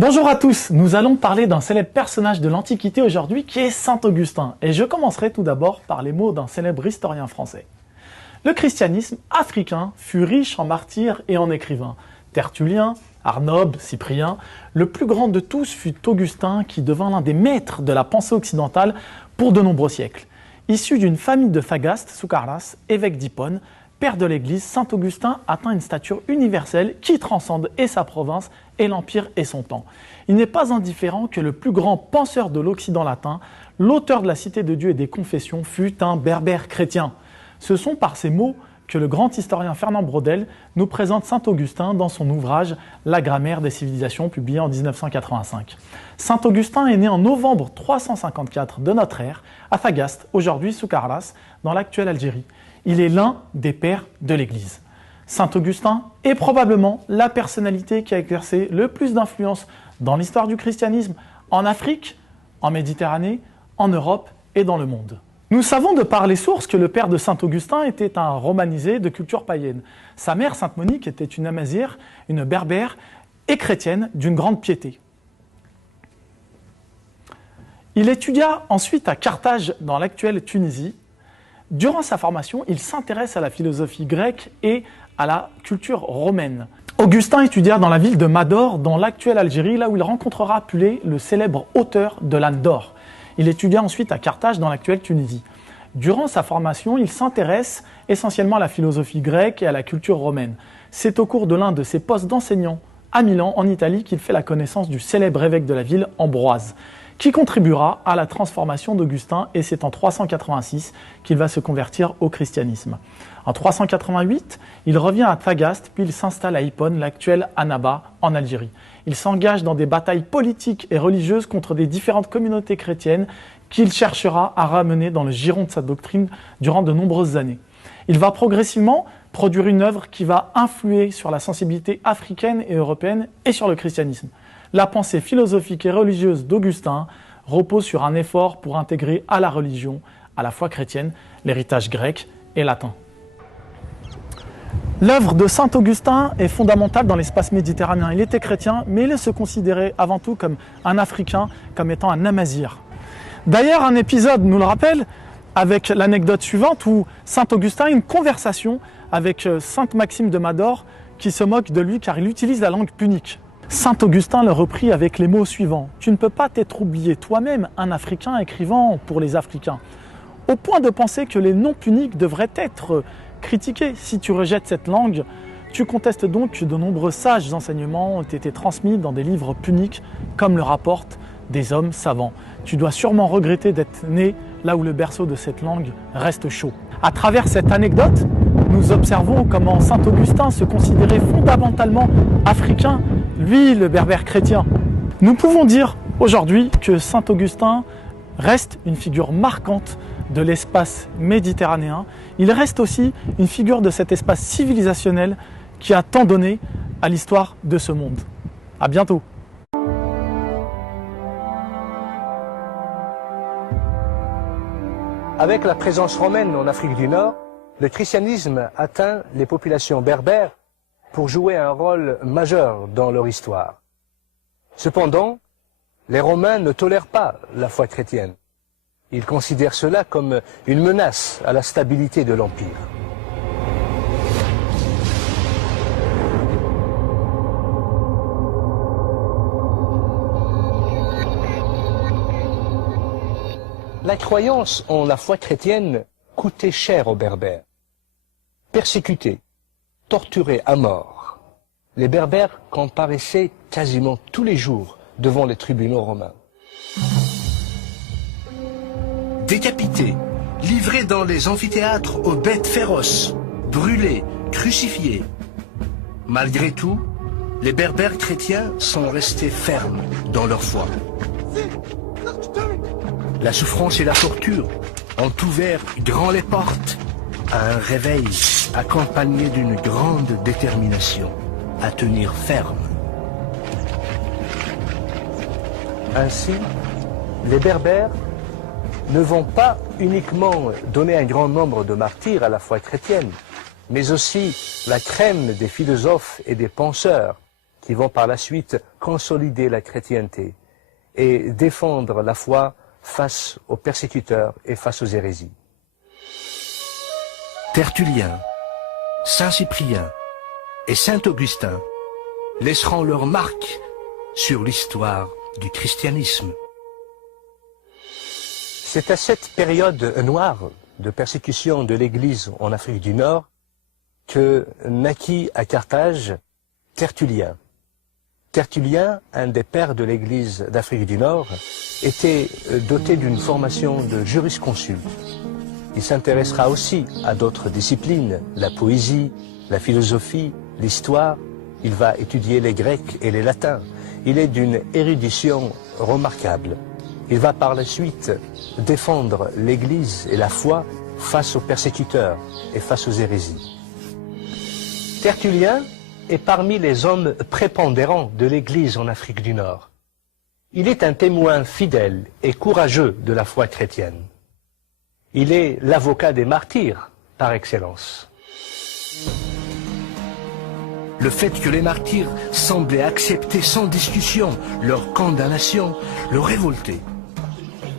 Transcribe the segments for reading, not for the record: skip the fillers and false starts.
Bonjour à tous, nous allons parler d'un célèbre personnage de l'Antiquité aujourd'hui qui est Saint Augustin. Et je commencerai tout d'abord par les mots d'un célèbre historien français. Le christianisme africain fut riche en martyrs et en écrivains. Tertullien, Arnobe, Cyprien, le plus grand de tous fut Augustin qui devint l'un des maîtres de la pensée occidentale pour de nombreux siècles. Issu d'une famille de Fagaste, Soucarras, évêque d'Hippone, père de l'Église, saint Augustin atteint une stature universelle qui transcende et sa province, et l'Empire et son temps. Il n'est pas indifférent que le plus grand penseur de l'Occident latin, l'auteur de la Cité de Dieu et des Confessions, fut un berbère chrétien. Ce sont par ces mots que le grand historien Fernand Braudel nous présente saint Augustin dans son ouvrage « La grammaire des civilisations » publié en 1985. Saint Augustin est né en novembre 354 de notre ère, à Fagaste, aujourd'hui Soucarras, dans l'actuelle Algérie. Il est l'un des pères de l'Église. Saint Augustin est probablement la personnalité qui a exercé le plus d'influence dans l'histoire du christianisme en Afrique, en Méditerranée, en Europe et dans le monde. Nous savons de par les sources que le père de Saint Augustin était un romanisé de culture païenne. Sa mère, Sainte Monique, était une amazighe, une berbère et chrétienne d'une grande piété. Il étudia ensuite à Carthage, dans l'actuelle Tunisie. Durant sa formation, il s'intéresse à la philosophie grecque et à la culture romaine. Augustin étudia dans la ville de Mador, dans l'actuelle Algérie, là où il rencontrera Apulée, le célèbre auteur de l'Âne d'Or. Il étudia ensuite à Carthage, dans l'actuelle Tunisie. Durant sa formation, il s'intéresse essentiellement à la philosophie grecque et à la culture romaine. C'est au cours de l'un de ses postes d'enseignant à Milan, en Italie, qu'il fait la connaissance du célèbre évêque de la ville, Ambroise, qui contribuera à la transformation d'Augustin, et c'est en 386 qu'il va se convertir au christianisme. En 388, il revient à Fagaste, puis il s'installe à Hippone, l'actuelle Annaba, en Algérie. Il s'engage dans des batailles politiques et religieuses contre des différentes communautés chrétiennes qu'il cherchera à ramener dans le giron de sa doctrine durant de nombreuses années. Il va progressivement produire une œuvre qui va influer sur la sensibilité africaine et européenne et sur le christianisme. La pensée philosophique et religieuse d'Augustin repose sur un effort pour intégrer à la religion, à la foi chrétienne, l'héritage grec et latin. L'œuvre de saint Augustin est fondamentale dans l'espace méditerranéen. Il était chrétien, mais il se considérait avant tout comme un Africain, comme étant un amazigh. D'ailleurs, un épisode nous le rappelle, avec l'anecdote suivante où saint Augustin a une conversation avec sainte Maxime de Mador qui se moque de lui car il utilise la langue punique. Saint Augustin le reprit avec les mots suivants. « Tu ne peux pas t'être oublié toi-même, un Africain écrivant pour les Africains, au point de penser que les non-puniques devraient être critiqués. Si tu rejettes cette langue, tu contestes donc que de nombreux sages enseignements ont été transmis dans des livres puniques, comme le rapportent des hommes savants. Tu dois sûrement regretter d'être né là où le berceau de cette langue reste chaud. » À travers cette anecdote, nous observons comment saint Augustin se considérait fondamentalement africain, lui le berbère chrétien. Nous pouvons dire aujourd'hui que saint Augustin reste une figure marquante de l'espace méditerranéen. Il reste aussi une figure de cet espace civilisationnel qui a tant donné à l'histoire de ce monde. À bientôt. Avec la présence romaine en Afrique du Nord, le christianisme atteint les populations berbères pour jouer un rôle majeur dans leur histoire. Cependant, les Romains ne tolèrent pas la foi chrétienne. Ils considèrent cela comme une menace à la stabilité de l'Empire. La croyance en la foi chrétienne coûtait cher aux Berbères. Persécutés, torturés à mort, les Berbères comparaissaient quasiment tous les jours devant les tribunaux romains. Décapités, livrés dans les amphithéâtres aux bêtes féroces, brûlés, crucifiés. Malgré tout, les Berbères chrétiens sont restés fermes dans leur foi. La souffrance et la torture ont ouvert grand les portes à un réveil accompagné d'une grande détermination à tenir ferme. Ainsi, les Berbères ne vont pas uniquement donner un grand nombre de martyrs à la foi chrétienne, mais aussi la crème des philosophes et des penseurs qui vont par la suite consolider la chrétienté et défendre la foi face aux persécuteurs et face aux hérésies. Tertullien, Saint Cyprien et Saint Augustin laisseront leur marque sur l'histoire du christianisme. C'est à cette période noire de persécution de l'Église en Afrique du Nord que naquit à Carthage Tertullien. Tertullien, un des pères de l'Église d'Afrique du Nord, était doté d'une formation de jurisconsulte. Il s'intéressera aussi à d'autres disciplines, la poésie, la philosophie, l'histoire. Il va étudier les Grecs et les Latins. Il est d'une érudition remarquable. Il va par la suite défendre l'Église et la foi face aux persécuteurs et face aux hérésies. Tertullien est parmi les hommes prépondérants de l'Église en Afrique du Nord. Il est un témoin fidèle et courageux de la foi chrétienne. Il est l'avocat des martyrs par excellence. Le fait que les martyrs semblaient accepter sans discussion leur condamnation le révoltait.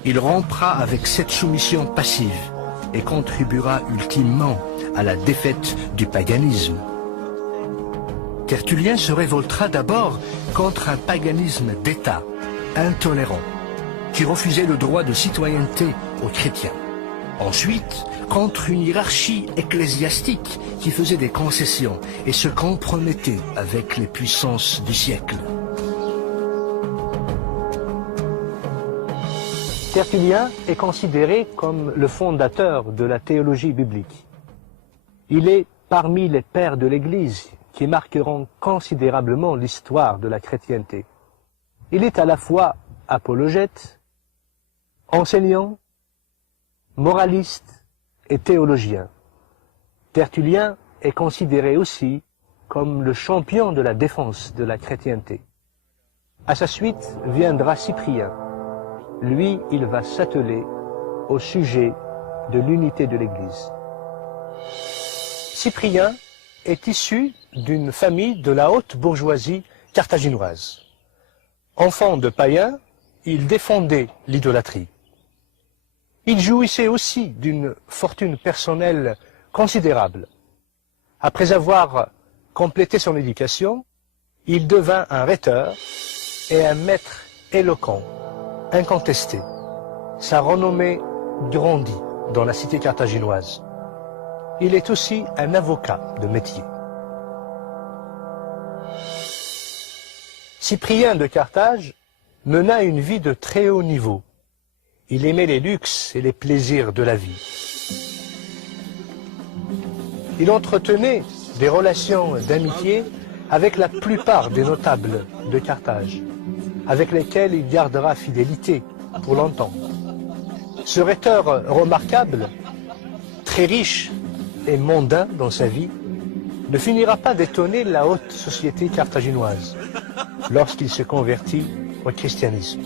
Il rompra avec cette soumission passive et contribuera ultimement à la défaite du paganisme. Tertullien se révoltera d'abord contre un paganisme d'État, intolérant, qui refusait le droit de citoyenneté aux chrétiens. Ensuite, contre une hiérarchie ecclésiastique qui faisait des concessions et se compromettait avec les puissances du siècle. Tertullien est considéré comme le fondateur de la théologie biblique. Il est parmi les pères de l'Église qui marqueront considérablement l'histoire de la chrétienté. Il est à la fois apologète, enseignant, moraliste et théologien. Tertullien est considéré aussi comme le champion de la défense de la chrétienté. À sa suite viendra Cyprien. Lui, il va s'atteler au sujet de l'unité de l'Église. Cyprien est issu d'une famille de la haute bourgeoisie carthaginoise. Enfant de païen, il défendait l'idolâtrie. Il jouissait aussi d'une fortune personnelle considérable. Après avoir complété son éducation, il devint un rhéteur et un maître éloquent, incontesté. Sa renommée grandit dans la cité carthaginoise. Il est aussi un avocat de métier. Cyprien de Carthage mena une vie de très haut niveau. Il aimait les luxes et les plaisirs de la vie. Il entretenait des relations d'amitié avec la plupart des notables de Carthage, avec lesquels il gardera fidélité pour longtemps. Ce rhéteur remarquable, très riche et mondain dans sa vie, ne finira pas d'étonner la haute société carthaginoise lorsqu'il se convertit au christianisme.